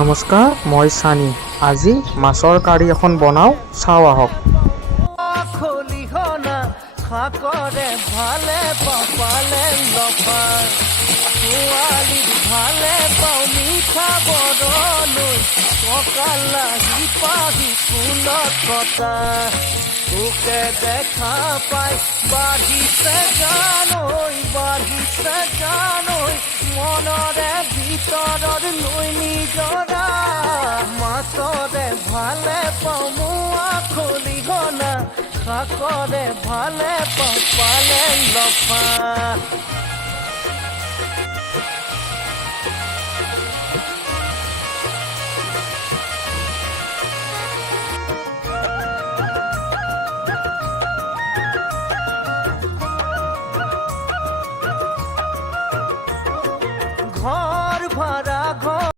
নমস্কাৰ, মই চানি। আজি মাছৰ কাৰী এখন বনাওঁ, চাওঁ আহক। খলিহনা শাকৰে ভালে পাপালে লফা ছোৱালীক ভালে পাওঁ মিঠা বদলৈ কঁকালা সিপাহি কুলত কটা তোকে দেখা পাই বাঢ়িছে গানৈ মনৰে ভিতৰত লৈ নিজৰা মাছৰে ভালে পাওঁ মোৱা খলিহনা শাকৰে ভালে পাওঁ পালে লফা